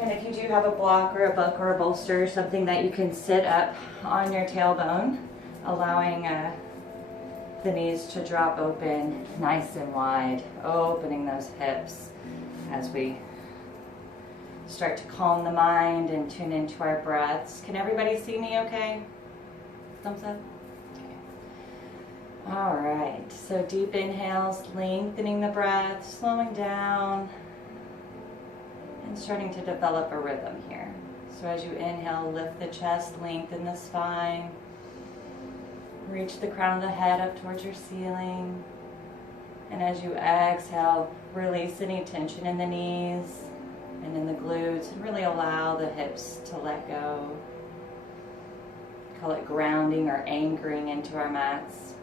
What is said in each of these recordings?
And if you do have a block or a book or a bolster, something that you can sit up on your tailbone, allowing the knees to drop open nice and wide, opening those hips as we start to calm the mind and tune into our breaths. Can everybody see me okay? Thumbs up? Okay. All right, so deep inhales, lengthening the breath, slowing down, and starting to develop a rhythm here. So as you inhale, lift the chest, lengthen the spine, reach the crown of the head up towards your ceiling. And as you exhale, release any tension in the knees and in the glutes, and really allow the hips to let go. Call it grounding or anchoring into our mats.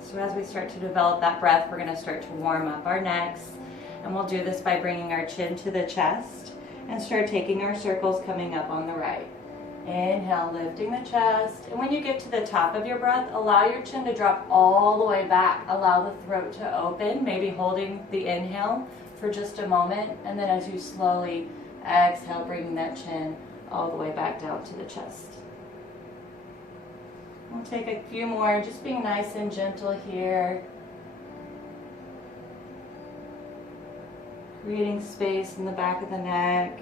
So as we start to develop that breath, we're going to start to warm up our necks. And we'll do this by bringing our chin to the chest and start taking our circles coming up on the right. Inhale, lifting the chest. And when you get to the top of your breath, allow your chin to drop all the way back. Allow the throat to open, maybe holding the inhale for just a moment. And then as you slowly exhale, bringing that chin all the way back down to the chest. We'll take a few more, just being nice and gentle here. Creating space in the back of the neck.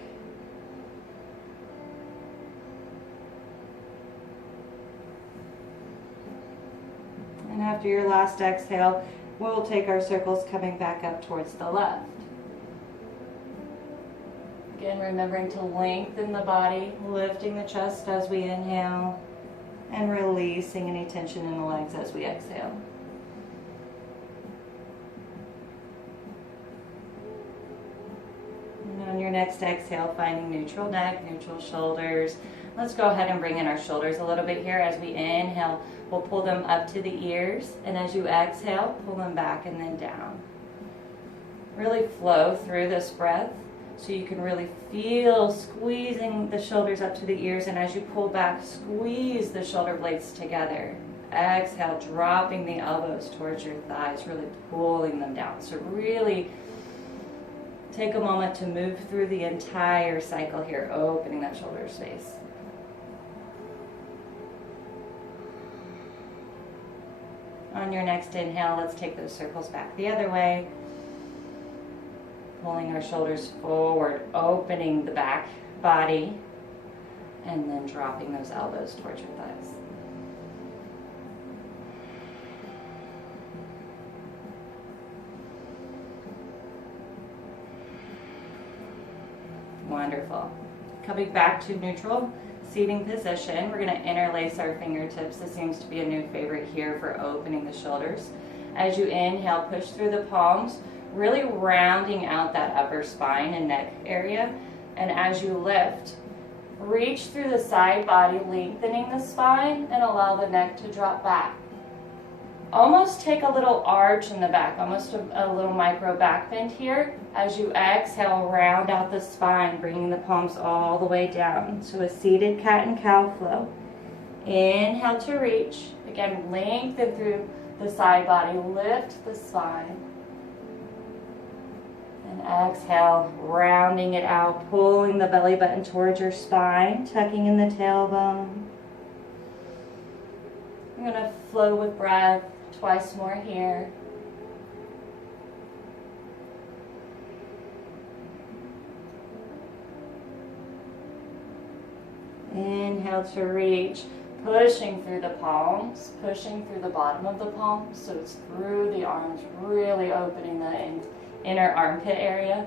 And after your last exhale, we'll take our circles coming back up towards the left. Again, remembering to lengthen the body, lifting the chest as we inhale, and releasing any tension in the legs as we exhale. And on your next exhale, finding neutral neck, neutral shoulders. Let's go ahead and bring in our shoulders a little bit here. As we inhale, we'll pull them up to the ears, and as you exhale, pull them back and then down. Really flow through this breath so you can really feel squeezing the shoulders up to the ears, and as you pull back, squeeze the shoulder blades together. Exhale, dropping the elbows towards your thighs, really pulling them down. So really take a moment to move through the entire cycle here, opening that shoulder space. On your next inhale, let's take those circles back the other way. Pulling our shoulders forward, opening the back body, and then dropping those elbows towards your thighs. Wonderful. Coming back to neutral seating position, we're going to interlace our fingertips. This seems to be a new favorite here for opening the shoulders. As you inhale, push through the palms, really rounding out that upper spine and neck area. And as you lift, reach through the side body, lengthening the spine, and allow the neck to drop back. Almost take a little arch in the back, almost a little micro back bend here. As you exhale, round out the spine, bringing the palms all the way down. So a seated cat and cow flow. Inhale to reach. Again, lengthen through the side body, lift the spine. And exhale, rounding it out, pulling the belly button towards your spine, tucking in the tailbone. You're going to flow with breath. Twice more here. Inhale to reach, pushing through the palms, pushing through the bottom of the palms, so it's through the arms, really opening the inner armpit area.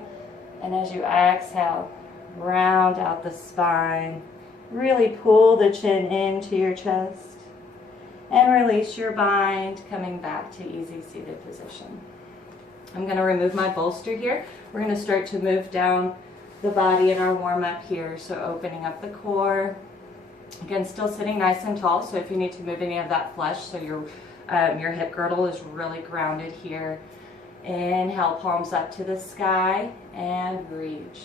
And as you exhale, round out the spine, really pull the chin into your chest. And release your bind, coming back to easy seated position. I'm going to remove my bolster here. We're going to start to move down the body in our warm up here. So opening up the core. Again, still sitting nice and tall. So if you need to move any of that flesh, so your hip girdle is really grounded here. Inhale, palms up to the sky and reach.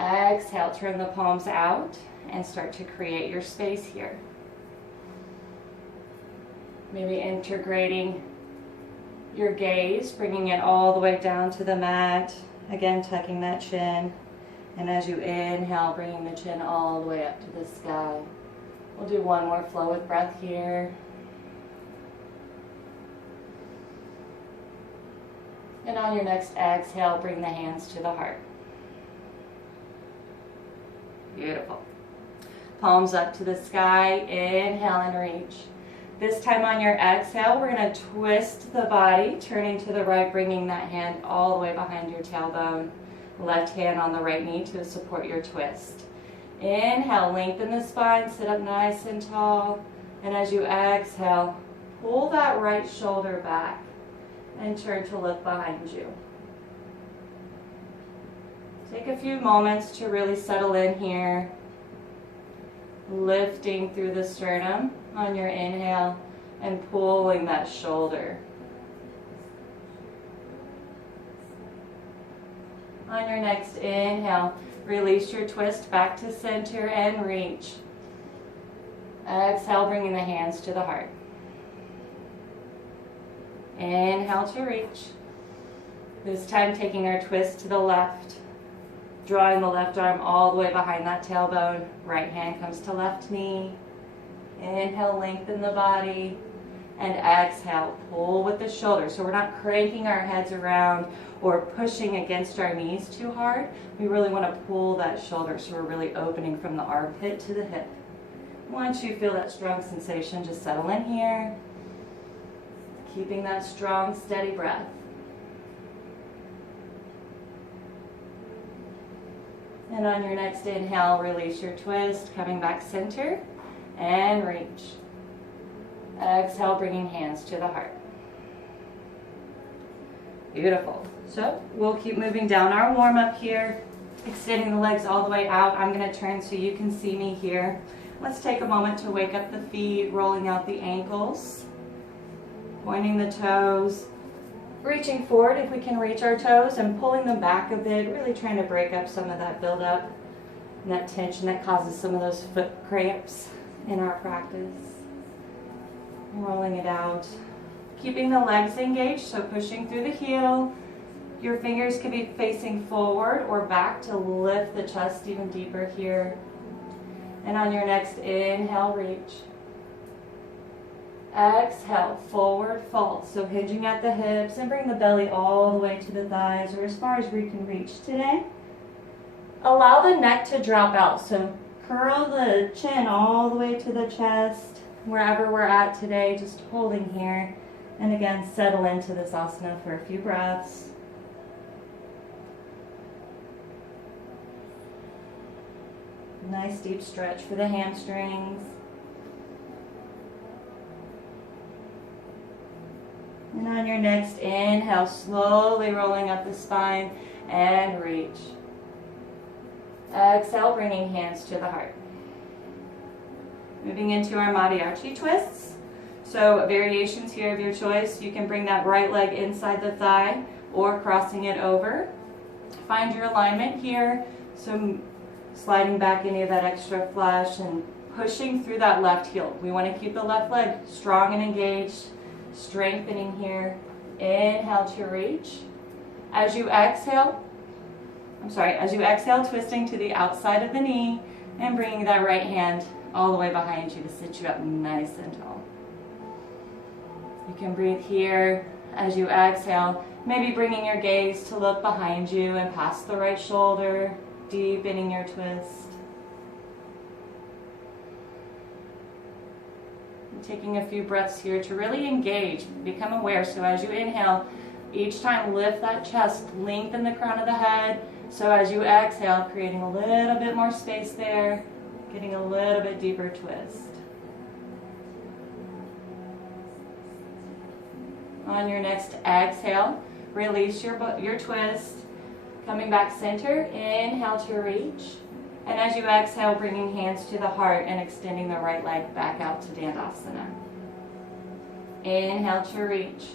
Exhale, turn the palms out and start to create your space here. Maybe integrating your gaze, bringing it all the way down to the mat. Again, tucking that chin. And as you inhale, bringing the chin all the way up to the sky. We'll do one more flow with breath here. And on your next exhale, bring the hands to the heart. Beautiful. Palms up to the sky. Inhale and reach. This time on your exhale, we're going to twist the body, turning to the right, bringing that hand all the way behind your tailbone. Left hand on the right knee to support your twist. Inhale, lengthen the spine, sit up nice and tall. And as you exhale, pull that right shoulder back and turn to look behind you. Take a few moments to really settle in here. Lifting through the sternum on your inhale and pulling that shoulder. On your next inhale, release your twist back to center and reach. Exhale, bringing the hands to the heart. Inhale to reach. This time taking our twist to the left. Drawing the left arm all the way behind that tailbone. Right hand comes to left knee. Inhale, lengthen the body. And exhale, pull with the shoulder. So we're not cranking our heads around or pushing against our knees too hard. We really want to pull that shoulder so we're really opening from the armpit to the hip. Once you feel that strong sensation, just settle in here. Keeping that strong, steady breath. And on your next inhale, release your twist, coming back center and reach. Exhale, bringing hands to the heart. Beautiful. So we'll keep moving down our warm up here, extending the legs all the way out. I'm going to turn so you can see me here. Let's take a moment to wake up the feet, rolling out the ankles, pointing the toes, reaching forward if we can reach our toes and pulling them back a bit, really trying to break up some of that buildup and that tension that causes some of those foot cramps in our practice. Rolling it out. Keeping the legs engaged, so pushing through the heel. Your fingers can be facing forward or back to lift the chest even deeper here. And on your next inhale, reach. Exhale, forward fold. So hinging at the hips and bring the belly all the way to the thighs or as far as we can reach today. Allow the neck to drop out. So curl the chin all the way to the chest. Wherever we're at today, just holding here. And again, settle into this asana for a few breaths. Nice deep stretch for the hamstrings. And on your next inhale, slowly rolling up the spine and reach. Exhale, bringing hands to the heart. Moving into our mariachi twists. So variations here of your choice. You can bring that right leg inside the thigh or crossing it over. Find your alignment here. So sliding back any of that extra flesh and pushing through that left heel. We want to keep the left leg strong and engaged. Strengthening here. Inhale to reach. As you exhale, twisting to the outside of the knee and bringing that right hand all the way behind you to sit you up nice and tall. You can breathe here as you exhale, maybe bringing your gaze to look behind you and past the right shoulder, deepening your twist. And taking a few breaths here to really engage, become aware. So as you inhale, each time lift that chest, lengthen the crown of the head. So as you exhale, creating a little bit more space there, getting a little bit deeper twist. On your next exhale, release your twist, coming back center, inhale to reach. And as you exhale, bringing hands to the heart and extending the right leg back out to Dandasana. Inhale to reach.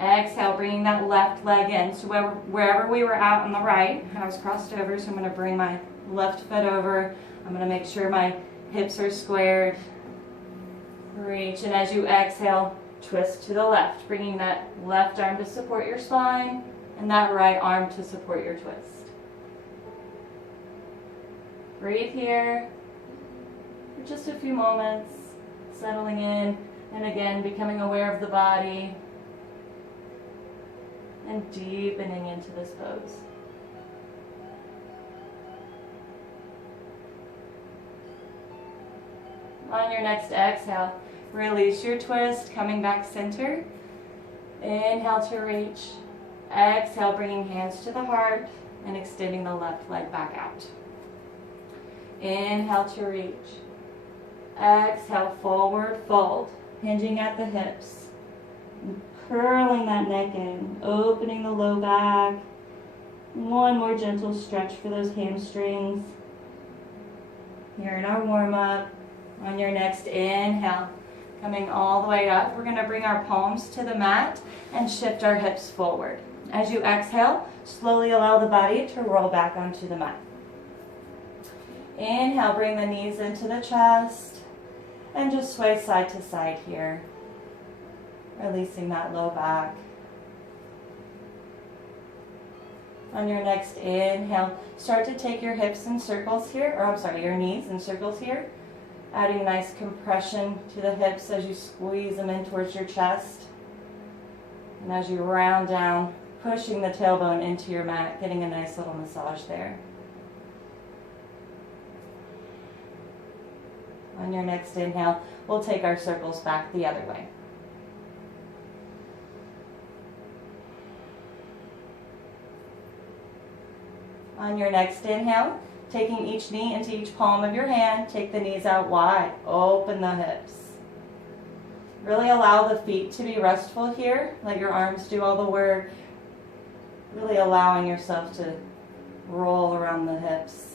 Exhale, bringing that left leg in. So wherever we were out on the right, I was crossed over, so I'm going to bring my left foot over. I'm going to make sure my hips are squared. Reach, and as you exhale, Twist to the left, bringing that left arm to support your spine and that right arm to support your twist. Breathe here for just a few moments, settling in and again becoming aware of the body and deepening into this pose. On your next exhale, release your twist, coming back center. Inhale to reach. Exhale, bringing hands to the heart and extending the left leg back out. Inhale to reach. Exhale, forward fold, hinging at the hips. Curling that neck in, opening the low back. One more gentle stretch for those hamstrings. Here in our warm-up. On your next inhale, coming all the way up, we're going to bring our palms to the mat and shift our hips forward. As you exhale, slowly allow the body to roll back onto the mat. Inhale, bring the knees into the chest and just sway side to side here, releasing that low back. On your next inhale, start to take your hips in circles here, your knees in circles here. Adding nice compression to the hips as you squeeze them in towards your chest. And as you round down, pushing the tailbone into your mat, getting a nice little massage there. On your next inhale, we'll take our circles back the other way. On your next inhale, taking each knee into each palm of your hand, take the knees out wide, open the hips. Really allow the feet to be restful here. Let your arms do all the work. Really allowing yourself to roll around the hips.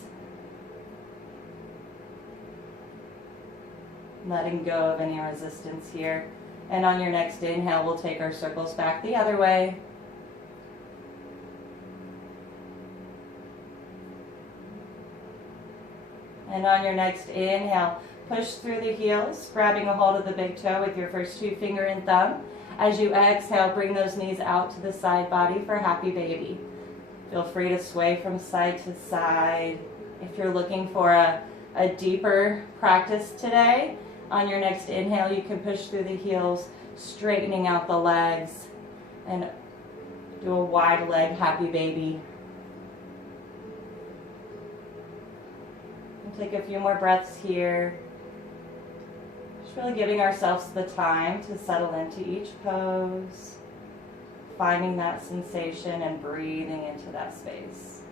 Letting go of any resistance here. And on your next inhale, we'll take our circles back the other way. And on your next inhale, push through the heels, grabbing a hold of the big toe with your first two finger and thumb. As you exhale, bring those knees out to the side body for happy baby. Feel free to sway from side to side. If you're looking for a deeper practice today, on your next inhale, you can push through the heels, straightening out the legs, and do a wide leg happy baby. Take a few more breaths here. Just really giving ourselves the time to settle into each pose, finding that sensation and breathing into that space.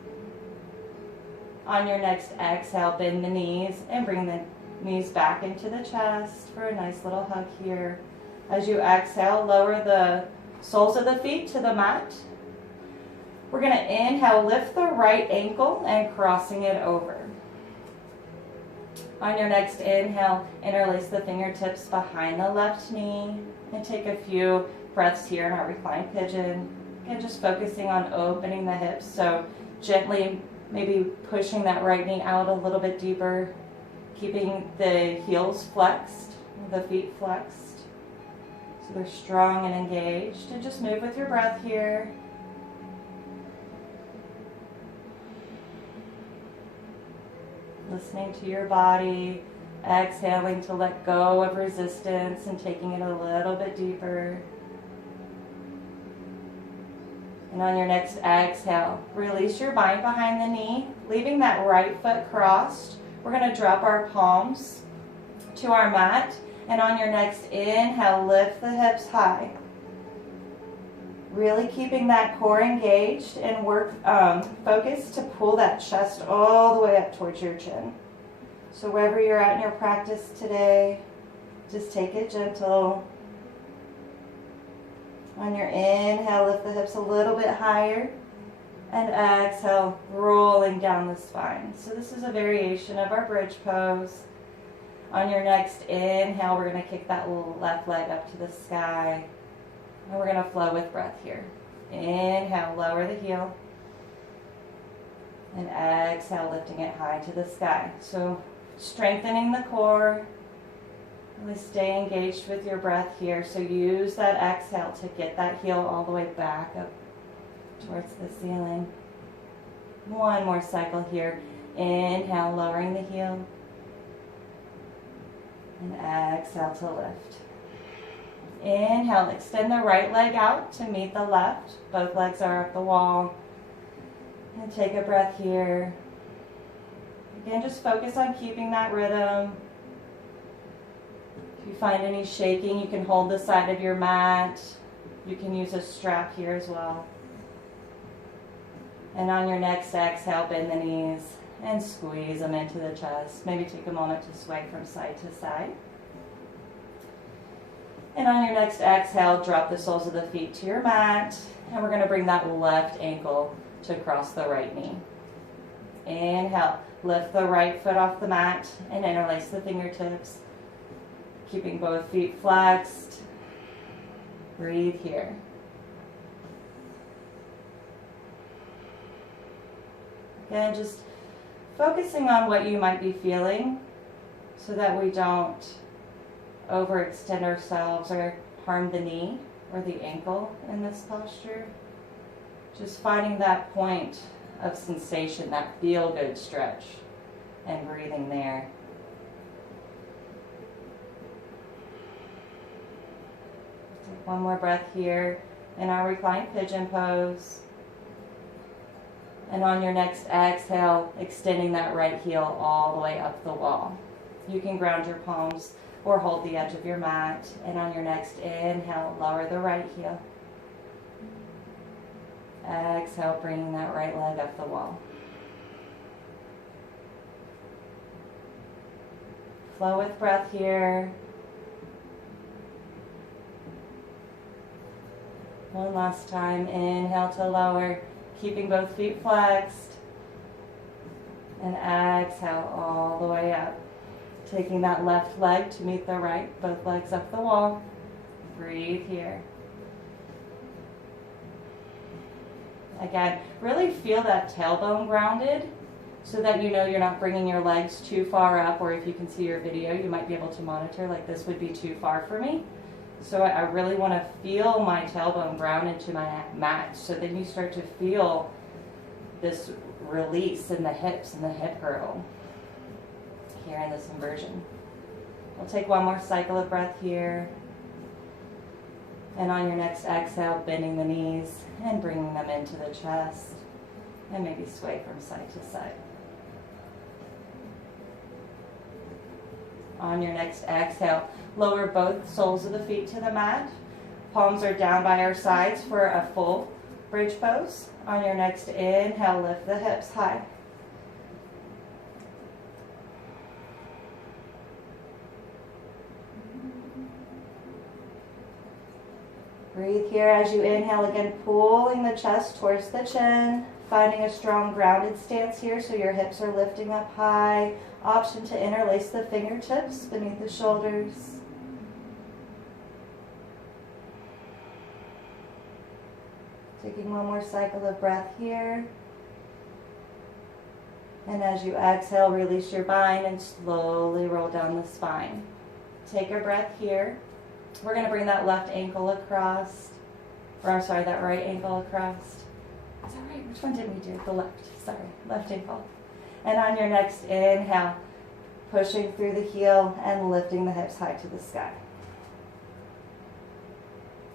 On your next exhale, bend the knees and bring the knees back into the chest for a nice little hug here. As you exhale, lower the soles of the feet to the mat. We're going to inhale, lift the right ankle and crossing it over. On your next inhale, interlace the fingertips behind the left knee and take a few breaths here in our reclined pigeon. Again, just focusing on opening the hips, so gently maybe pushing that right knee out a little bit deeper, keeping the heels flexed, the feet flexed, so they're strong and engaged. And just move with your breath here. Listening to your body, exhaling to let go of resistance and taking it a little bit deeper. And on your next exhale, release your bind behind the knee, leaving that right foot crossed. We're going to drop our palms to our mat, and on your next inhale, lift the hips high. Really keeping that core engaged and focus to pull that chest all the way up towards your chin. So wherever you're at in your practice today, just take it gentle. On your inhale, lift the hips a little bit higher. And exhale, rolling down the spine. So this is a variation of our bridge pose. On your next inhale, we're going to kick that left leg up to the sky. And we're going to flow with breath here. Inhale, lower the heel. And exhale, lifting it high to the sky. So strengthening the core, Really stay engaged with your breath here. So use that exhale to get that heel all the way back up towards the ceiling. One more cycle here. Inhale, lowering the heel. And exhale to lift. Inhale, extend the right leg out to meet the left. Both legs are up the wall. And take a breath here. Again, just focus on keeping that rhythm. If you find any shaking, you can hold the side of your mat. You can use a strap here as well. And on your next exhale, bend the knees and squeeze them into the chest. Maybe take a moment to sway from side to side. And on your next exhale, drop the soles of the feet to your mat. And we're going to bring that left ankle to cross the right knee. Inhale, lift the right foot off the mat and interlace the fingertips. Keeping both feet flexed. Breathe here. Again, just focusing on what you might be feeling so that we don't overextend ourselves or harm the knee or the ankle in this posture. Just finding that point of sensation, that feel-good stretch, and breathing there. Take one more breath here in our reclined pigeon pose. And on your next exhale, extending that right heel all the way up the wall. You can ground your palms or hold the edge of your mat. And on your next inhale, lower the right heel. Exhale, bringing that right leg up the wall. Flow with breath here. One last time. Inhale to lower, keeping both feet flexed. And exhale all the way up. Taking that left leg to meet the right, both legs up the wall. Breathe here. Again, really feel that tailbone grounded so that you know you're not bringing your legs too far up, or if you can see your video, you might be able to monitor, like this would be too far for me. So I really want to feel my tailbone grounded to my mat, so then you start to feel this release in the hips and the hip girdle here in this inversion. We'll take one more cycle of breath here. And on your next exhale, bending the knees and bringing them into the chest. And maybe sway from side to side. On your next exhale, lower both soles of the feet to the mat. Palms are down by our sides for a full bridge pose. On your next inhale, lift the hips high. Breathe here as you inhale, again pulling the chest towards the chin, finding a strong grounded stance here so your hips are lifting up high. Option to interlace the fingertips beneath the shoulders. Taking one more cycle of breath here. And as you exhale, release your bind and slowly roll down the spine. Take a breath here. We're going to bring that left ankle across, or I'm sorry, that right ankle across. Is that right? Which one did we do? The left, sorry, left ankle. And on your next inhale, pushing through the heel and lifting the hips high to the sky.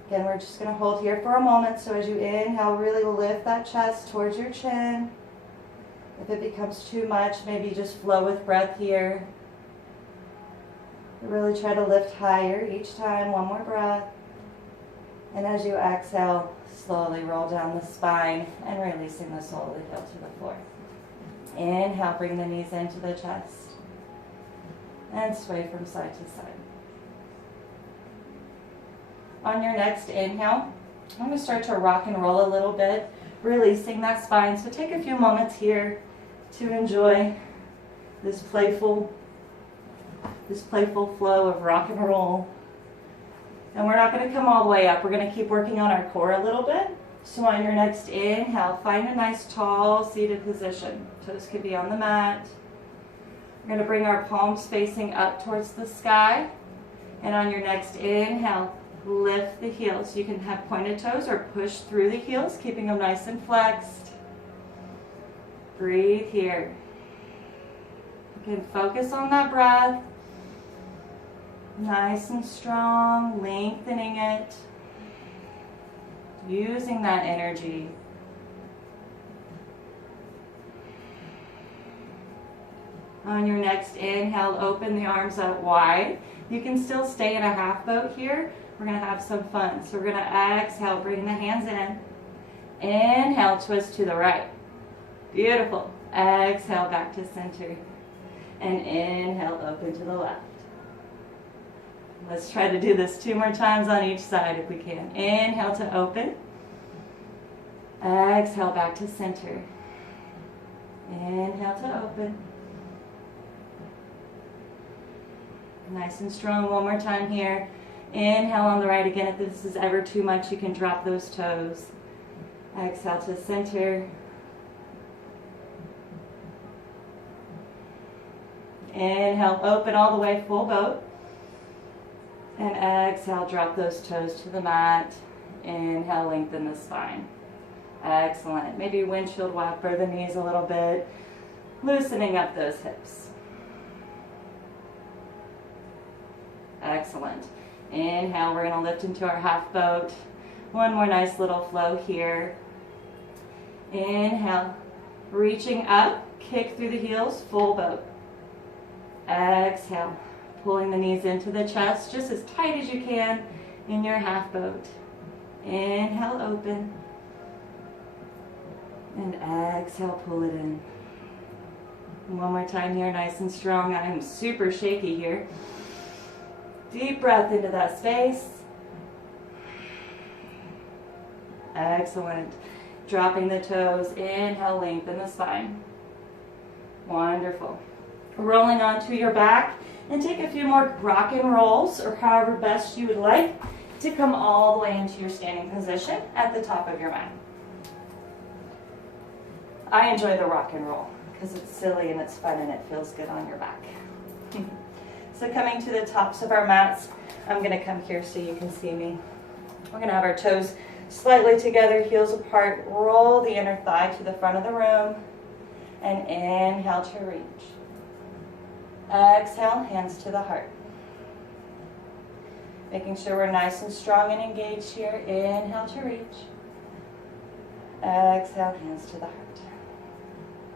Again, we're just going to hold here for a moment. So as you inhale, really lift that chest towards your chin. If it becomes too much, maybe just flow with breath here. Really try to lift higher each time. One more breath. And as you exhale, slowly roll down the spine and releasing the sole of the heel to the floor. Inhale, bring the knees into the chest. And sway from side to side. On your next inhale, I'm going to start to rock and roll a little bit, releasing that spine. So take a few moments here to enjoy this playful flow of rock and roll. And we're not going to come all the way up. We're going to keep working on our core a little bit. So on your next inhale, find a nice tall seated position. Toes could be on the mat. We're going to bring our palms facing up towards the sky. And on your next inhale, lift the heels. You can have pointed toes or push through the heels, keeping them nice and flexed. Breathe here. You can focus on that breath. Nice and strong, lengthening it. Using that energy. On your next inhale, open the arms up wide. You can still stay in a half boat here. We're going to have some fun. So we're going to exhale, bring the hands in. Inhale, twist to the right. Beautiful. Exhale, back to center. And inhale, open to the left. Let's try to do this 2 more times on each side if we can. Inhale to open. Exhale, back to center. Inhale to open. Nice and strong. One more time here. Inhale on the right again. If this is ever too much, you can drop those toes. Exhale to center. Inhale, open all the way, full boat. And exhale, drop those toes to the mat. Inhale, lengthen the spine. Excellent. Maybe windshield wiper the knees a little bit, loosening up those hips. Excellent. Inhale, we're going to lift into our half boat. One more nice little flow here. Inhale, reaching up, kick through the heels, full boat. Exhale, pulling the knees into the chest just as tight as you can in your half boat. Inhale, open. And exhale, pull it in. One more time here, nice and strong. I am super shaky here. Deep breath into that space. Excellent. Dropping the toes. Inhale, lengthen the spine. Wonderful. Rolling onto your back and take a few more rock and rolls or however best you would like to come all the way into your standing position at the top of your mat. I enjoy the rock and roll because it's silly and it's fun and it feels good on your back. So coming to the tops of our mats, I'm going to come here so you can see me. We're going to have our toes slightly together, heels apart, roll the inner thigh to the front of the room, and inhale to reach. Exhale, hands to the heart. Making sure we're nice and strong and engaged here. Inhale to reach. Exhale, hands to the heart.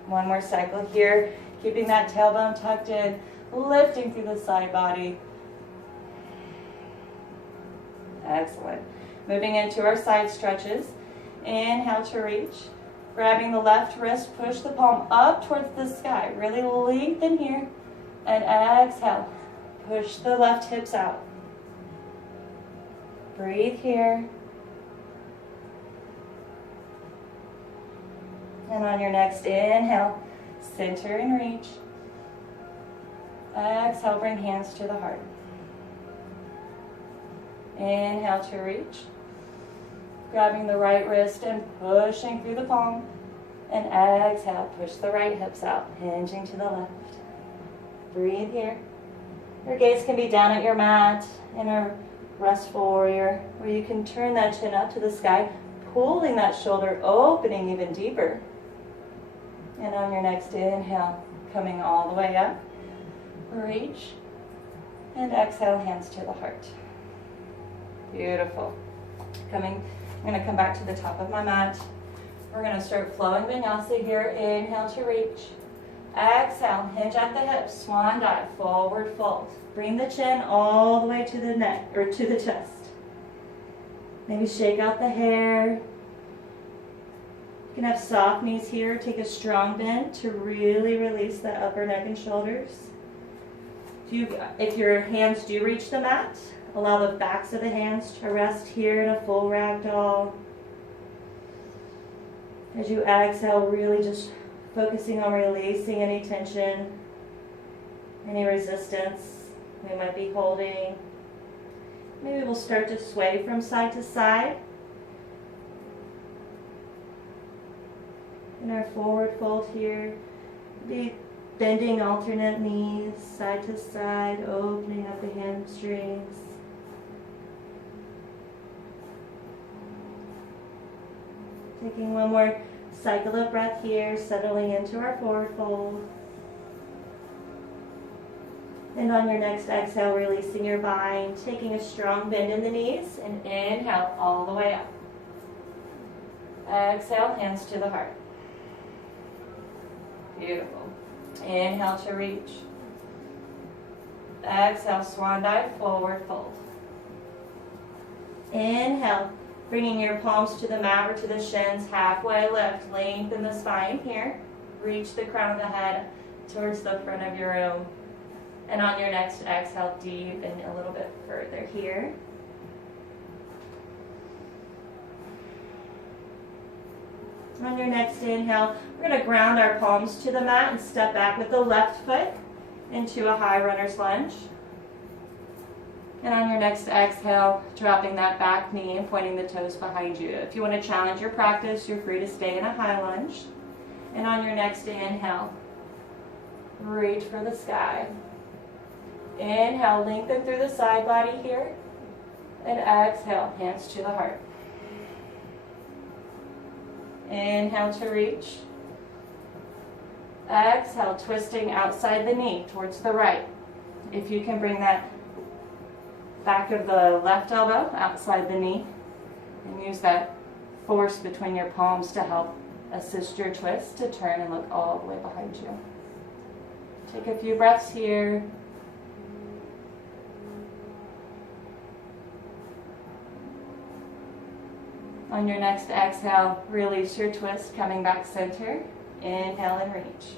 One more cycle here, keeping that tailbone tucked in, lifting through the side body. Excellent. Moving into our side stretches. Inhale to reach. Grabbing the left wrist, push the palm up towards the sky. Really lengthen here. And exhale. Push the left hips out. Breathe here. And on your next inhale, center and reach. Exhale, bring hands to the heart. Inhale to reach. Grabbing the right wrist and pushing through the palm. And exhale, push the right hips out, hinging to the left. Breathe here. Your gaze can be down at your mat in a restful warrior, where you can turn that chin up to the sky, pulling that shoulder, opening even deeper. And on your next inhale, coming all the way up, reach, and exhale, hands to the heart. Beautiful. I'm going to come back to the top of my mat. We're going to start flowing vinyasa here. Inhale to reach. Exhale, hinge at the hips, swan dive, forward fold. Bring the chin all the way to the neck, or to the chest. Maybe shake out the hair. You can have soft knees here. Take a strong bend to really release the upper neck and shoulders. If your hands do reach the mat, allow the backs of the hands to rest here in a full ragdoll. As you exhale, really just focusing on releasing any tension, any resistance we might be holding. Maybe we'll start to sway from side to side. In our forward fold here, be Bending alternate knees, side to side, opening up the hamstrings. Taking one more cycle of breath here, settling into our forward fold. And on your next exhale, releasing your bind, taking a strong bend in the knees, and inhale all the way up. Exhale, hands to the heart. Beautiful. Inhale to reach. Exhale, swan dive, forward fold. Inhale, bringing your palms to the mat or to the shins, halfway lift, lengthen the spine here. Reach the crown of the head towards the front of your room. And on your next exhale, deepen a little bit further here. On your next inhale, we're going to ground our palms to the mat and step back with the left foot into a high runner's lunge. And on your next exhale, dropping that back knee and pointing the toes behind you. If you want to challenge your practice, you're free to stay in a high lunge. And on your next inhale, reach for the sky. Inhale, lengthen through the side body here. And exhale, hands to the heart. Inhale to reach. Exhale, twisting outside the knee towards the right. If you can bring that back of the left elbow outside the knee and use that force between your palms to help assist your twist to turn and look all the way behind you. Take a few breaths here. On your next exhale, release your twist, coming back center. Inhale and reach.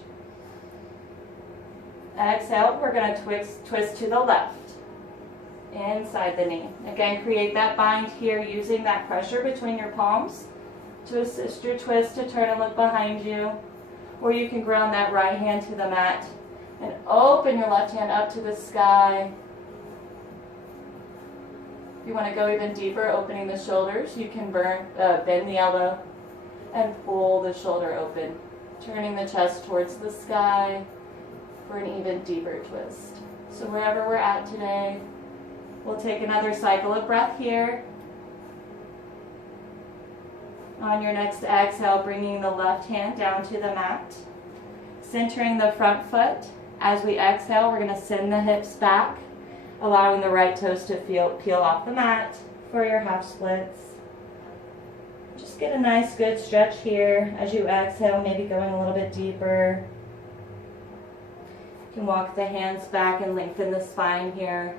Exhale, we're going to twist to the left, inside the knee. Again, create that bind here using that pressure between your palms to assist your twist to turn and look behind you. Or you can ground that right hand to the mat and open your left hand up to the sky. If you want to go even deeper, opening the shoulders, you can bend the elbow and pull the shoulder open, turning the chest towards the sky for an even deeper twist. So wherever we're at today, we'll take another cycle of breath here. On your next exhale, bringing the left hand down to the mat, centering the front foot. As we exhale, we're going to send the hips back, allowing the right toes to peel off the mat for your half splits. Just get a nice good stretch here as you exhale, maybe going a little bit deeper. You can walk the hands back and lengthen the spine here.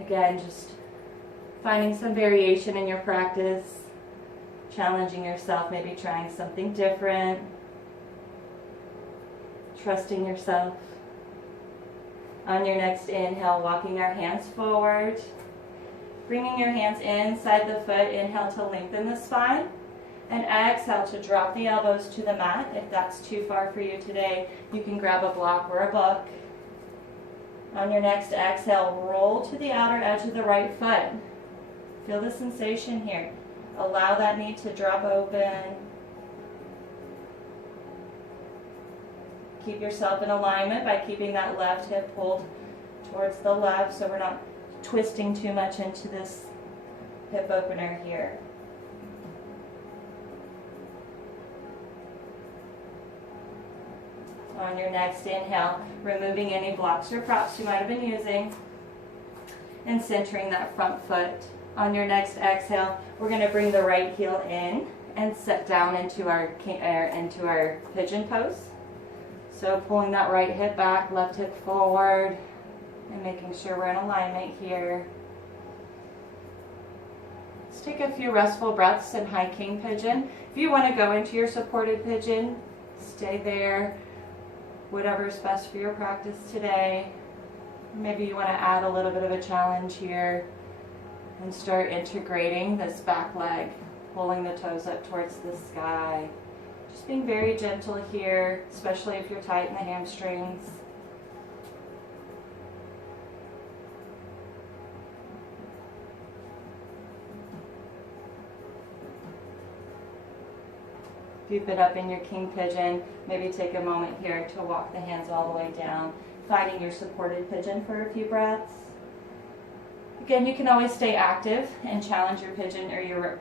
Again, just finding some variation in your practice, challenging yourself, maybe trying something different, trusting yourself. On your next inhale, walking our hands forward, bringing your hands inside the foot. Inhale to lengthen the spine, and exhale to drop the elbows to the mat. If that's too far for you today, you can grab a block or a book. On your next exhale, roll to the outer edge of the right foot. Feel the sensation here. Allow that knee to drop open. Keep yourself in alignment by keeping that left hip pulled towards the left so we're not twisting too much into this hip opener here. On your next inhale, removing any blocks or props you might have been using and centering that front foot. On your next exhale, we're going to bring the right heel in and set down into our pigeon pose. So pulling that right hip back, left hip forward, and making sure we're in alignment here. Let's take a few restful breaths in high king pigeon. If you want to go into your supported pigeon, stay there. Whatever's best for your practice today. Maybe you want to add a little bit of a challenge here and start integrating this back leg, pulling the toes up towards the sky. Just being very gentle here, especially if you're tight in the hamstrings. If you've been up in your king pigeon, maybe take a moment here to walk the hands all the way down, finding your supported pigeon for a few breaths. Again, you can always stay active and challenge your pigeon or your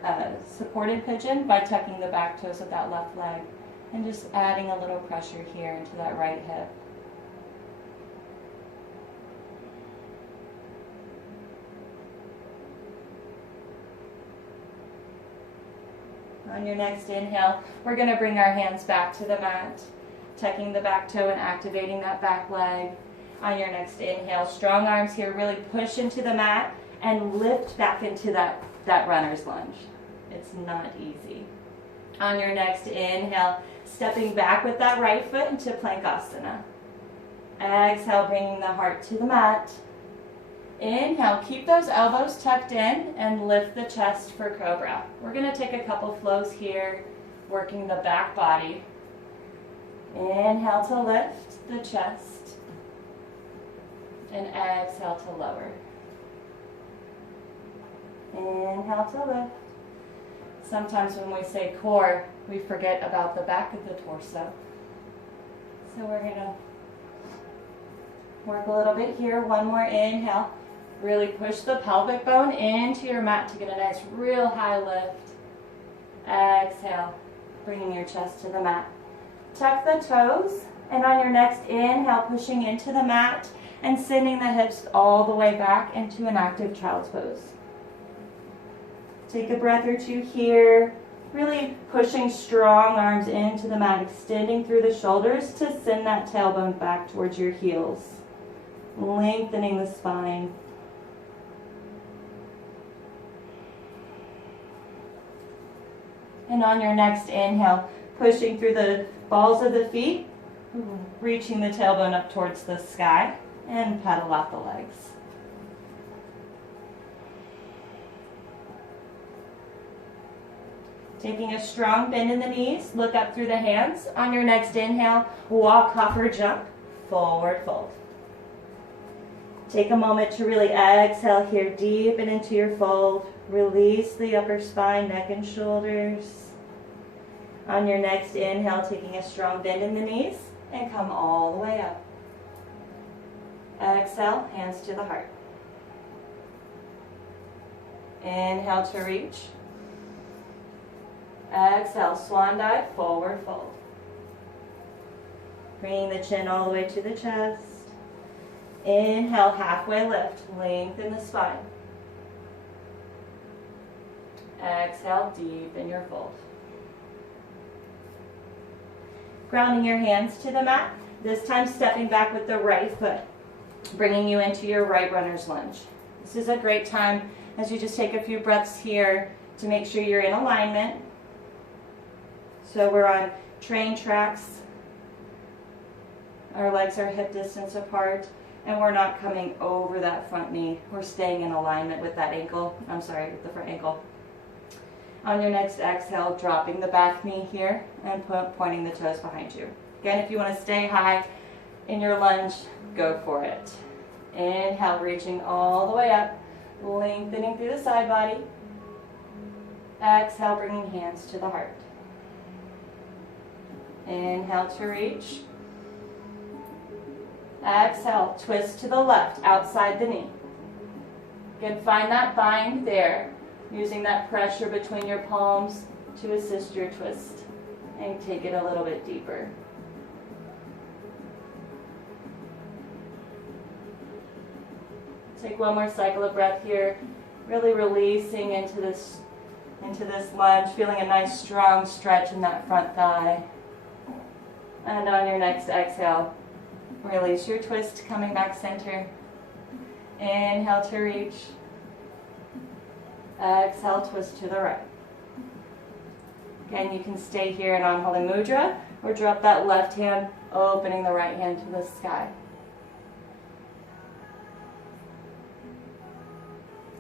supported pigeon by tucking the back toes of that left leg and just adding a little pressure here into that right hip. On your next inhale, we're going to bring our hands back to the mat, tucking the back toe and activating that back leg. On your next inhale, strong arms here, really push into the mat and lift back into that runner's lunge. It's not easy. On your next inhale, stepping back with that right foot into Plankasana. Exhale, bringing the heart to the mat. Inhale, keep those elbows tucked in and lift the chest for Cobra. We're going to take a couple flows here, working the back body. Inhale to lift the chest, and exhale to lower. Inhale to lift. Sometimes when we say core, we forget about the back of the torso. So we're going to work a little bit here. One more inhale. Really push the pelvic bone into your mat to get a nice real high lift. Exhale, bringing your chest to the mat. Tuck the toes, and on your next inhale, pushing into the mat and sending the hips all the way back into an active child's pose. Take a breath or two here, really pushing strong arms into the mat, extending through the shoulders to send that tailbone back towards your heels, lengthening the spine. And on your next inhale, pushing through the balls of the feet, reaching the tailbone up towards the sky, and pedal out the legs. Taking a strong bend in the knees, look up through the hands. On your next inhale, walk, hop, or jump, forward fold. Take a moment to really exhale here, deepen into your fold. Release the upper spine, neck, and shoulders. On your next inhale, taking a strong bend in the knees, and come all the way up. Exhale, hands to the heart. Inhale to reach. Exhale, swan dive, forward fold. Bringing the chin all the way to the chest. Inhale, halfway lift, lengthen the spine. Exhale, deepen your fold. Grounding your hands to the mat, this time stepping back with the right foot, bringing you into your right runner's lunge. This is a great time as you just take a few breaths here to make sure you're in alignment. So we're on train tracks. Our legs are hip distance apart, and we're not coming over that front knee. We're staying in alignment with that ankle. With the front ankle. On your next exhale, dropping the back knee here and pointing the toes behind you. Again, if you want to stay high in your lunge, go for it. Inhale, reaching all the way up, lengthening through the side body. Exhale, bringing hands to the heart. Inhale to reach. Exhale, twist to the left, outside the knee. Again, find that bind there, using that pressure between your palms to assist your twist. And take it a little bit deeper. Take one more cycle of breath here, really releasing into this lunge, feeling a nice strong stretch in that front thigh. And on your next exhale, release your twist, coming back center. Inhale to reach. Exhale, twist to the right. Again, you can stay here in Anjali Mudra or drop that left hand, opening the right hand to the sky.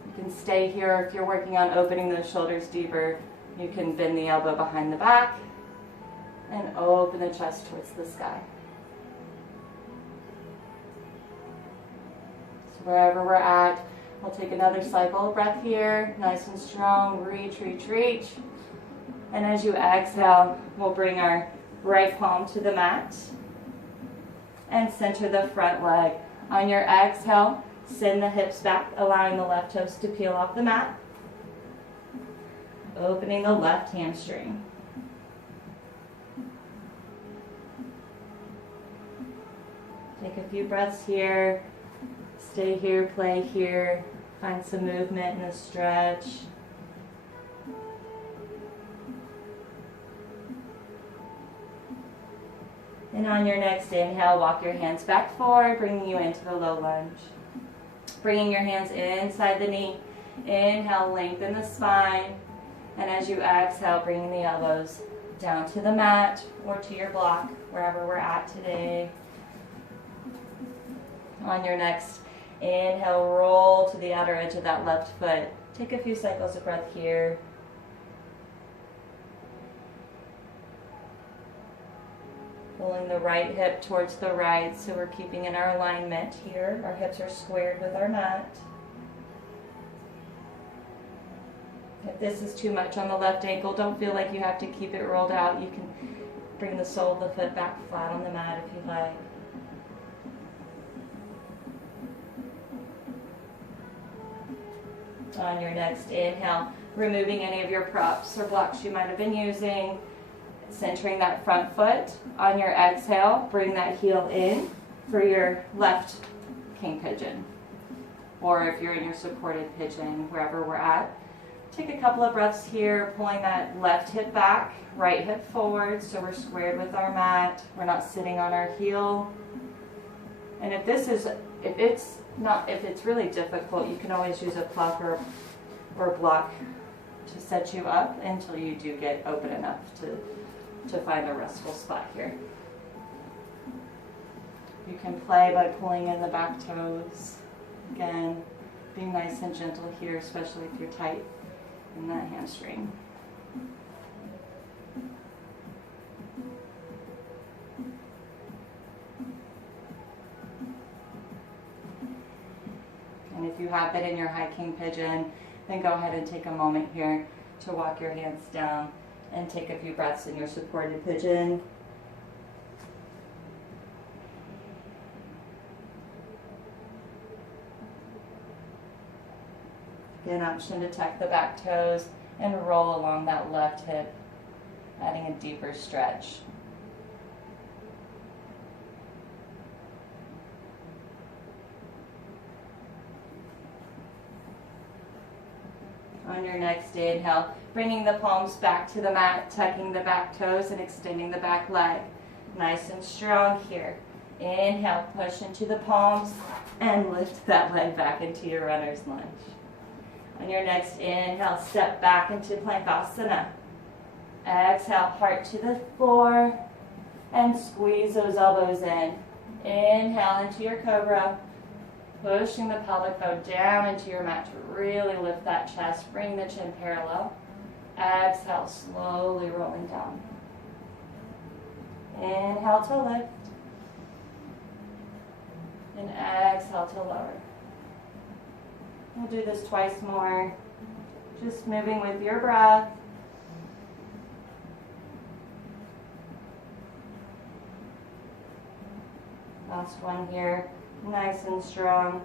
You can stay here if you're working on opening those shoulders deeper. You can bend the elbow behind the back and open the chest towards the sky. So wherever we're at, we'll take another cycle of breath here, nice and strong. Reach, reach, reach. And as you exhale, we'll bring our right palm to the mat and center the front leg. On your exhale, send the hips back, allowing the left toes to peel off the mat, opening the left hamstring. Take a few breaths here. Stay here, play here. Find some movement in the stretch. And on your next inhale, walk your hands back forward, bringing you into the low lunge. Bringing your hands inside the knee. Inhale, lengthen the spine. And as you exhale, bringing the elbows down to the mat or to your block, wherever we're at today. On your next inhale, roll to the outer edge of that left foot. Take a few cycles of breath here. Pulling the right hip towards the right, so we're keeping in our alignment here. Our hips are squared with our mat. If this is too much on the left ankle, don't feel like you have to keep it rolled out. You can bring the sole of the foot back flat on the mat if you like. On your next inhale, removing any of your props or blocks you might have been using. Centering that front foot. On your exhale, bring that heel in for your left king pigeon. Or if you're in your supported pigeon, wherever we're at. Take a couple of breaths here, pulling that left hip back, right hip forward, so we're squared with our mat. We're not sitting on our heel. And if it's really difficult, you can always use a plucker or block to set you up until you do get open enough to find a restful spot here. You can play by pulling in the back toes. Again, being nice and gentle here, especially if you're tight in that hamstring. And if you have been in your high king pigeon, then go ahead and take a moment here to walk your hands down and take a few breaths in your supported pigeon. Again, option to tuck the back toes and roll along that left hip, adding a deeper stretch. On your next inhale, bringing the palms back to the mat, tucking the back toes and extending the back leg. Nice and strong here. Inhale, push into the palms and lift that leg back into your runner's lunge. On your next inhale, step back into Planchasana. Exhale, heart to the floor and squeeze those elbows in. Inhale into your cobra. Pushing the pelvic bone down into your mat to really lift that chest. Bring the chin parallel. Exhale, slowly rolling down. Inhale to lift. And exhale to lower. We'll do this twice more. Just moving with your breath. Last one here. Nice and strong.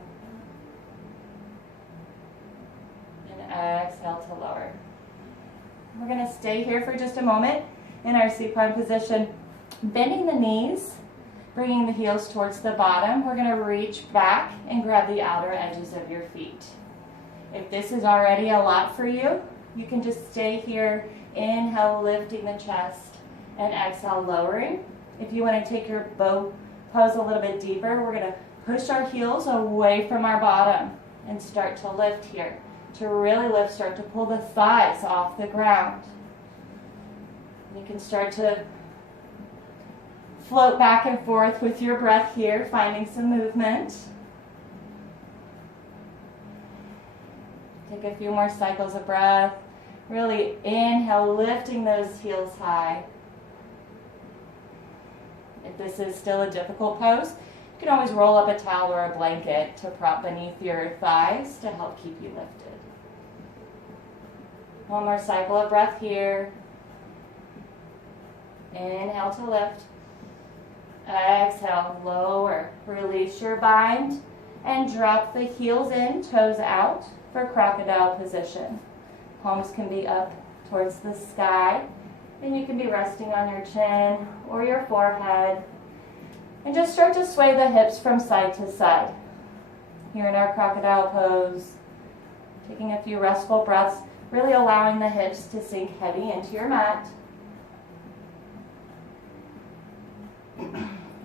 And exhale to lower. We're going to stay here for just a moment in our supine position, bending the knees, bringing the heels towards the bottom. We're going to reach back and grab the outer edges of your feet. If this is already a lot for you, you can just stay here. Inhale, lifting the chest, and exhale, lowering. If you want to take your bow pose a little bit deeper, we're going to push our heels away from our bottom and start to lift here. To really lift, start to pull the thighs off the ground. You can start to float back and forth with your breath here, finding some movement. Take a few more cycles of breath. Really inhale, lifting those heels high. If this is still a difficult pose, you can always roll up a towel or a blanket to prop beneath your thighs to help keep you lifted. One more cycle of breath here. Inhale to lift. Exhale, lower. Release your bind and drop the heels in, toes out for crocodile position. Palms can be up towards the sky, and you can be resting on your chin or your forehead. And just start to sway the hips from side to side. Here in our crocodile pose, taking a few restful breaths, really allowing the hips to sink heavy into your mat.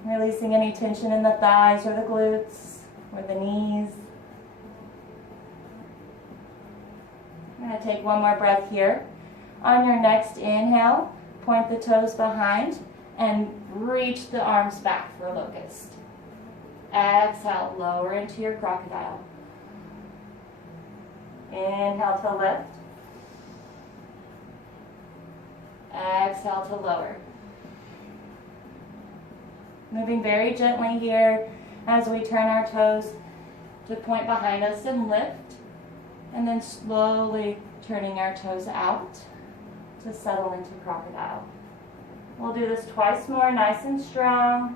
Releasing any tension in the thighs or the glutes or the knees. I'm going to take one more breath here. On your next inhale, point the toes behind and reach the arms back for locust. Exhale, lower into your crocodile. Inhale to lift. Exhale to lower. Moving very gently here as we turn our toes to point behind us and lift. And then slowly turning our toes out to settle into crocodile. We'll do this twice more, nice and strong.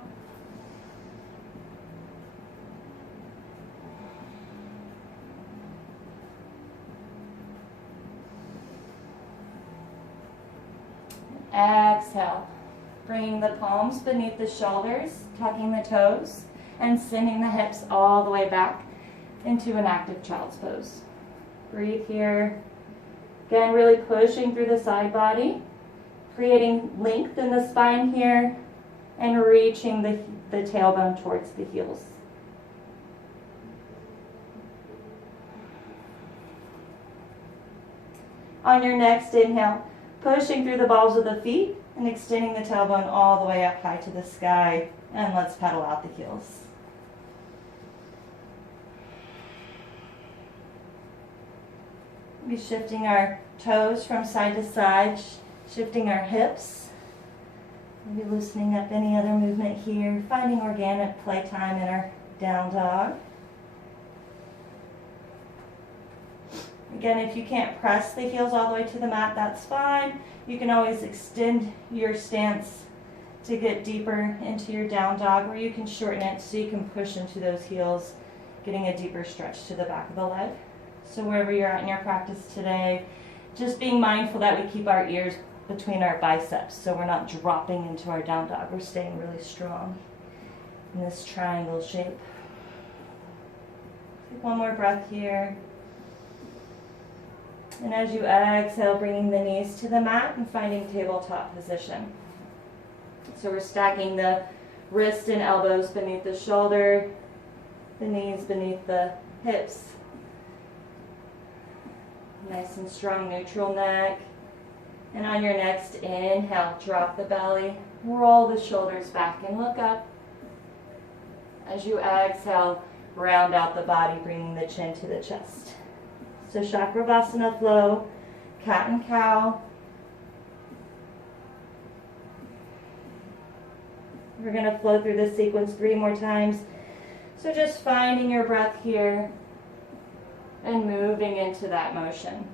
Exhale, bringing the palms beneath the shoulders, tucking the toes, and sending the hips all the way back into an active child's pose. Breathe here. Again, really pushing through the side body, creating length in the spine here, and reaching the tailbone towards the heels. On your next inhale, pushing through the balls of the feet and extending the tailbone all the way up high to the sky, and let's pedal out the heels. Be shifting our toes from side to side, shifting our hips. Maybe loosening up any other movement here, finding organic playtime in our down dog. Again, if you can't press the heels all the way to the mat, that's fine. You can always extend your stance to get deeper into your down dog, or you can shorten it so you can push into those heels, getting a deeper stretch to the back of the leg. So wherever you're at in your practice today, just being mindful that we keep our ears between our biceps so we're not dropping into our down dog. We're staying really strong in this triangle shape. Take one more breath here. And as you exhale, bringing the knees to the mat and finding tabletop position. So we're stacking the wrists and elbows beneath the shoulder, the knees beneath the hips. Nice and strong neutral neck. And on your next inhale, drop the belly, roll the shoulders back and look up. As you exhale, round out the body, bringing the chin to the chest. So Chakrasana flow, cat and cow. We're going to flow through this sequence 3 more times. So just finding your breath here and moving into that motion.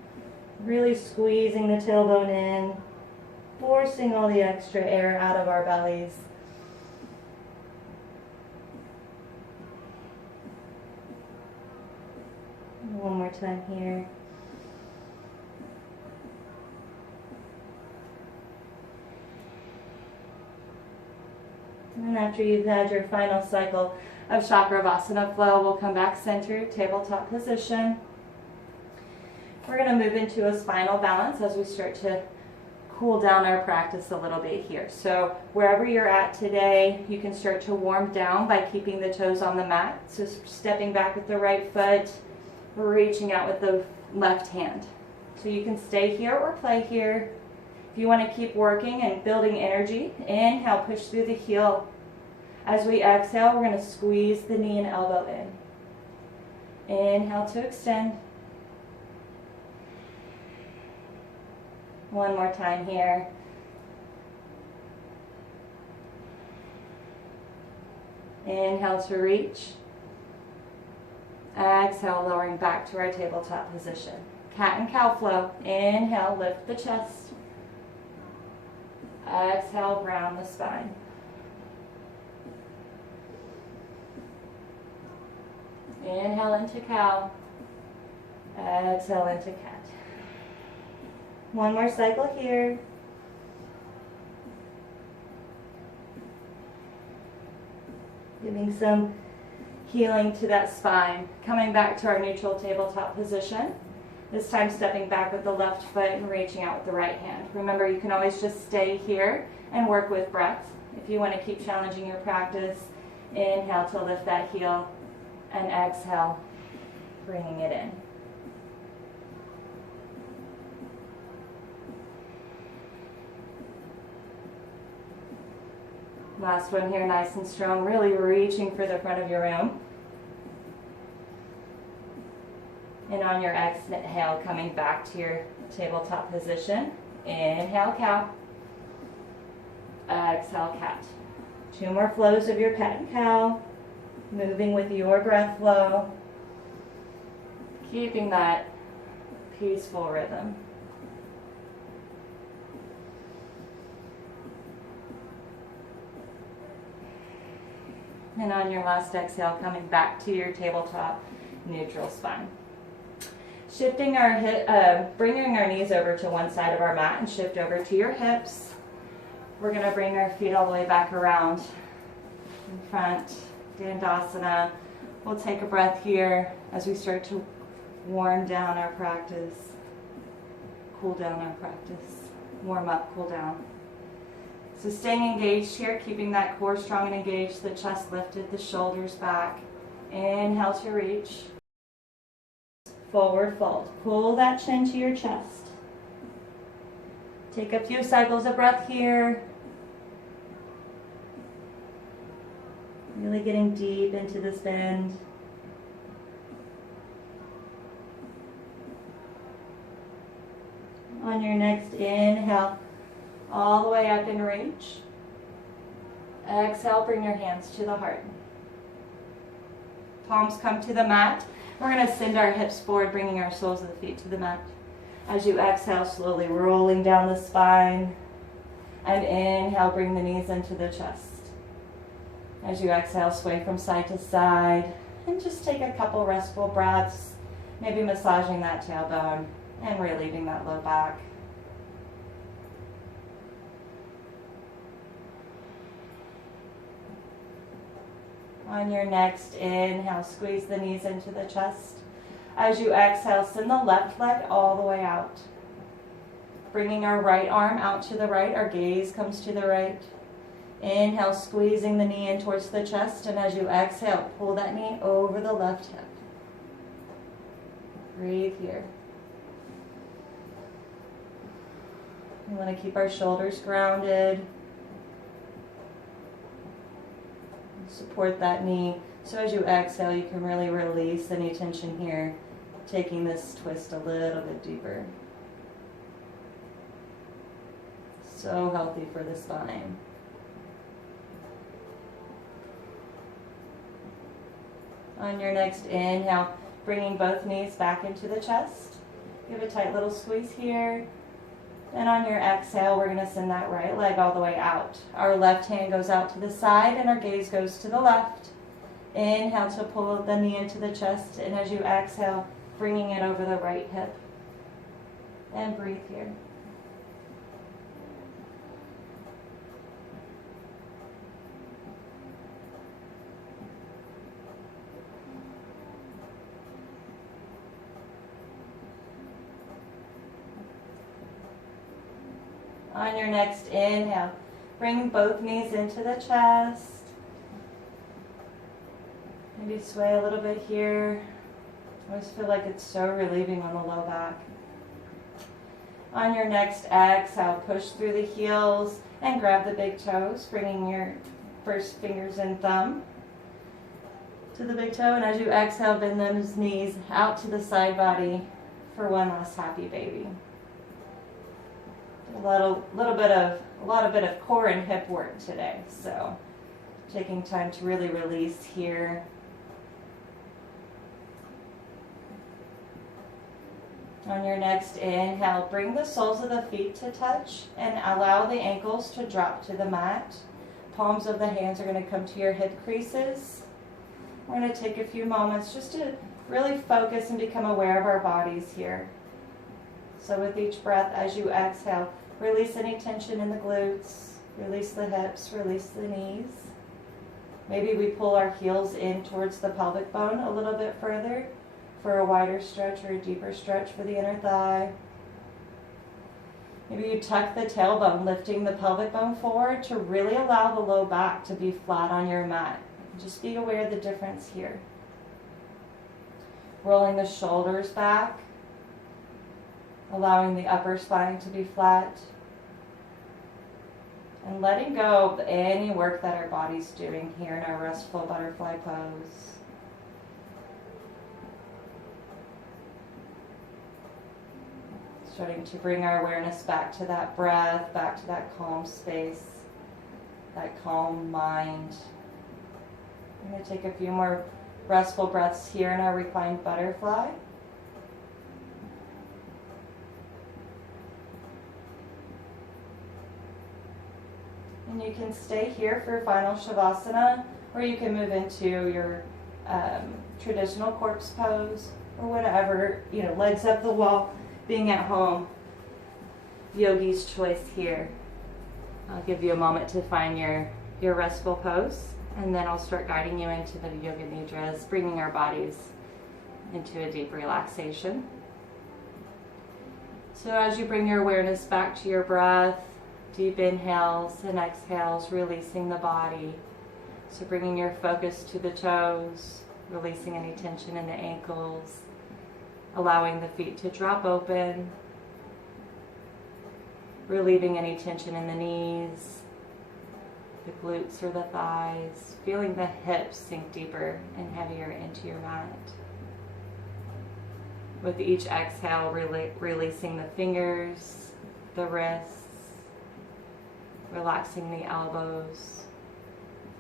Really squeezing the tailbone in, forcing all the extra air out of our bellies. One more time here. And after you've had your final cycle of Chakrasana flow, we'll come back center, tabletop position. We're going to move into a spinal balance as we start to cool down our practice a little bit here. So wherever you're at today, you can start to warm down by keeping the toes on the mat. So stepping back with the right foot, reaching out with the left hand. So you can stay here or play here. If you want to keep working and building energy, inhale, push through the heel. As we exhale, we're going to squeeze the knee and elbow in. Inhale to extend. One more time here. Inhale to reach. Exhale, lowering back to our tabletop position. Cat and cow flow. Inhale, lift the chest. Exhale, round the spine. Inhale into cow. Exhale into cat. One more cycle here. Giving some healing to that spine. Coming back to our neutral tabletop position. This time stepping back with the left foot and reaching out with the right hand. Remember, you can always just stay here and work with breath. If you want to keep challenging your practice, inhale to lift that heel and exhale, bringing it in. Last one here, nice and strong, really reaching for the front of your room. And on your exhale, coming back to your tabletop position. Inhale, cow. Exhale, cat. 2 more flows of your cat and cow. Moving with your breath flow. Keeping that peaceful rhythm. And on your last exhale, coming back to your tabletop neutral spine. Shifting our hip, bringing our knees over to one side of our mat and shift over to your hips. We're going to bring our feet all the way back around in front, Dandasana. We'll take a breath here as we start to warm down our practice, cool down our practice, warm up, cool down. So staying engaged here, keeping that core strong and engaged, the chest lifted, the shoulders back. Inhale to reach. Forward fold. Pull that chin to your chest. Take a few cycles of breath here. Really getting deep into this bend. On your next inhale, all the way up and reach. Exhale, bring your hands to the heart. Palms come to the mat. We're going to send our hips forward, bringing our soles of the feet to the mat. As you exhale, slowly rolling down the spine. And inhale, bring the knees into the chest. As you exhale, sway from side to side. And just take a couple restful breaths, maybe massaging that tailbone and relieving that low back. On your next inhale, squeeze the knees into the chest. As you exhale, send the left leg all the way out. Bringing our right arm out to the right, our gaze comes to the right. Inhale, squeezing the knee in towards the chest, and as you exhale, pull that knee over the left hip. Breathe here. We want to keep our shoulders grounded. Support that knee. So as you exhale, you can really release any tension here, taking this twist a little bit deeper. So healthy for the spine. On your next inhale, bringing both knees back into the chest. Give a tight little squeeze here. And on your exhale, we're going to send that right leg all the way out. Our left hand goes out to the side and our gaze goes to the left. Inhale to pull the knee into the chest, and as you exhale, bringing it over the right hip. And breathe here. On your next inhale, bring both knees into the chest. Maybe sway a little bit here. I always feel like it's so relieving on the low back. On your next exhale, push through the heels and grab the big toes, bringing your first fingers and thumb to the big toe. And as you exhale, bend those knees out to the side body for one last happy baby. A lot of core and hip work today, so taking time to really release here. On your next inhale, bring the soles of the feet to touch and allow the ankles to drop to the mat. Palms of the hands are going to come to your hip creases. We're going to take a few moments just to really focus and become aware of our bodies here. So with each breath, as you exhale, release any tension in the glutes, release the hips, release the knees. Maybe we pull our heels in towards the pelvic bone a little bit further for a wider stretch or a deeper stretch for the inner thigh. Maybe you tuck the tailbone, lifting the pelvic bone forward to really allow the low back to be flat on your mat. Just be aware of the difference here. Rolling the shoulders back, allowing the upper spine to be flat, and letting go of any work that our body's doing here in our restful butterfly pose. Starting to bring our awareness back to that breath, back to that calm space, that calm mind. I'm going to take a few more restful breaths here in our reclined butterfly. And you can stay here for final Shavasana, or you can move into your traditional corpse pose, or whatever, legs up the wall. Being at home, yogi's choice here. I'll give you a moment to find your restful pose, and then I'll start guiding you into the Yoga Nidras, bringing our bodies into a deep relaxation. So as you bring your awareness back to your breath, deep inhales and exhales, releasing the body. So bringing your focus to the toes, releasing any tension in the ankles, allowing the feet to drop open, relieving any tension in the knees, the glutes or the thighs, feeling the hips sink deeper and heavier into your mat. With each exhale, releasing the fingers, the wrists, relaxing the elbows,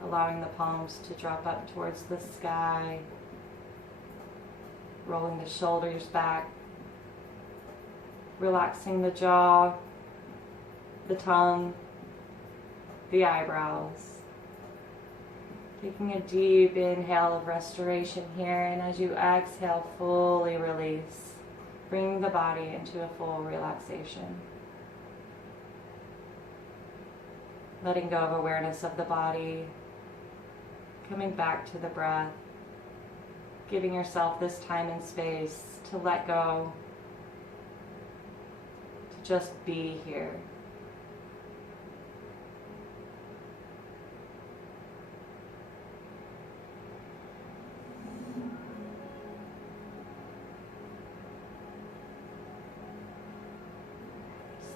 allowing the palms to drop up towards the sky, rolling the shoulders back, relaxing the jaw, the tongue, the eyebrows. Taking a deep inhale of restoration here, and as you exhale, fully release, bringing the body into a full relaxation. Letting go of awareness of the body, coming back to the breath, giving yourself this time and space to let go, to just be here.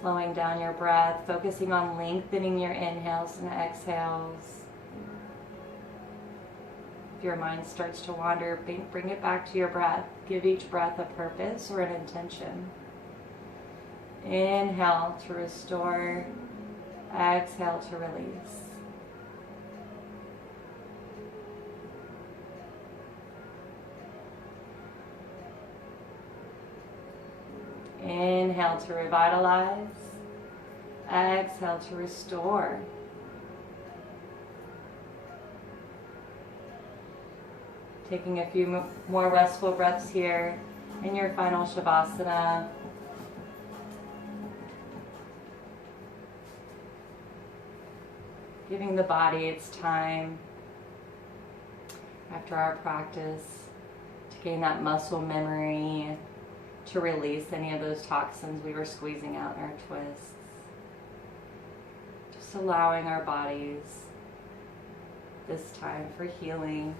Slowing down your breath, focusing on lengthening your inhales and exhales. If your mind starts to wander, bring it back to your breath. Give each breath a purpose or an intention. Inhale to restore, exhale to release. Inhale to revitalize, exhale to restore. Taking a few more restful breaths here in your final Shavasana. Giving the body its time after our practice to gain that muscle memory, to release any of those toxins we were squeezing out in our twists. Just allowing our bodies this time for healing.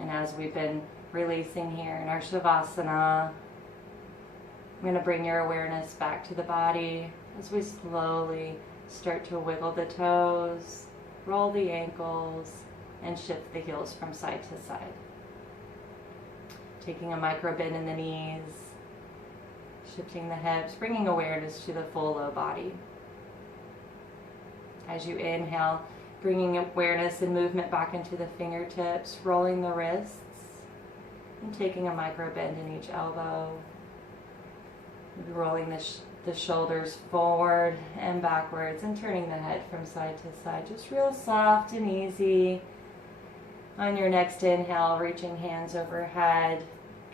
And as we've been releasing here in our Shavasana, I'm going to bring your awareness back to the body as we slowly start to wiggle the toes, roll the ankles, and shift the heels from side to side. Taking a micro bend in the knees, shifting the hips, bringing awareness to the full low body. As you inhale, Bringing awareness and movement back into the fingertips, rolling the wrists, and taking a micro bend in each elbow. Maybe rolling the shoulders forward and backwards and turning the head from side to side. Just real soft and easy. On your next inhale, reaching hands overhead,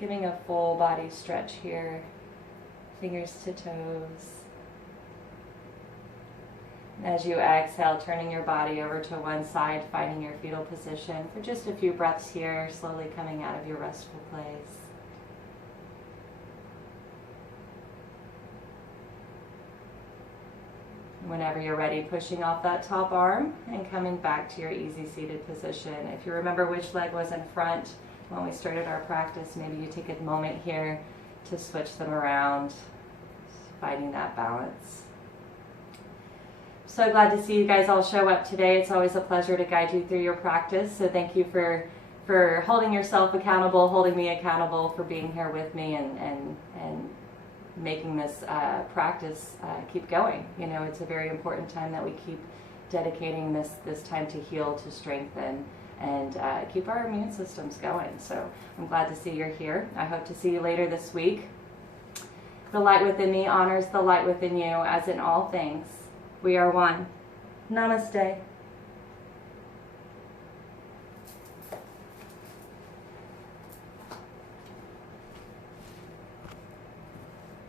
giving a full body stretch here, fingers to toes. As you exhale, turning your body over to one side, finding your fetal position for just a few breaths here, slowly coming out of your restful place. Whenever you're ready, pushing off that top arm and coming back to your easy seated position. If you remember which leg was in front when we started our practice, maybe you take a moment here to switch them around, finding that balance. So glad to see you guys all show up today. It's always a pleasure to guide you through your practice. So thank you for holding yourself accountable, holding me accountable, for being here with me and making this practice keep going. You know, it's a very important time that we keep dedicating this time to heal, to strengthen, and keep our immune systems going. So I'm glad to see you're here. I hope to see you later this week. The light within me honors the light within you, as in all things we are one. Namaste.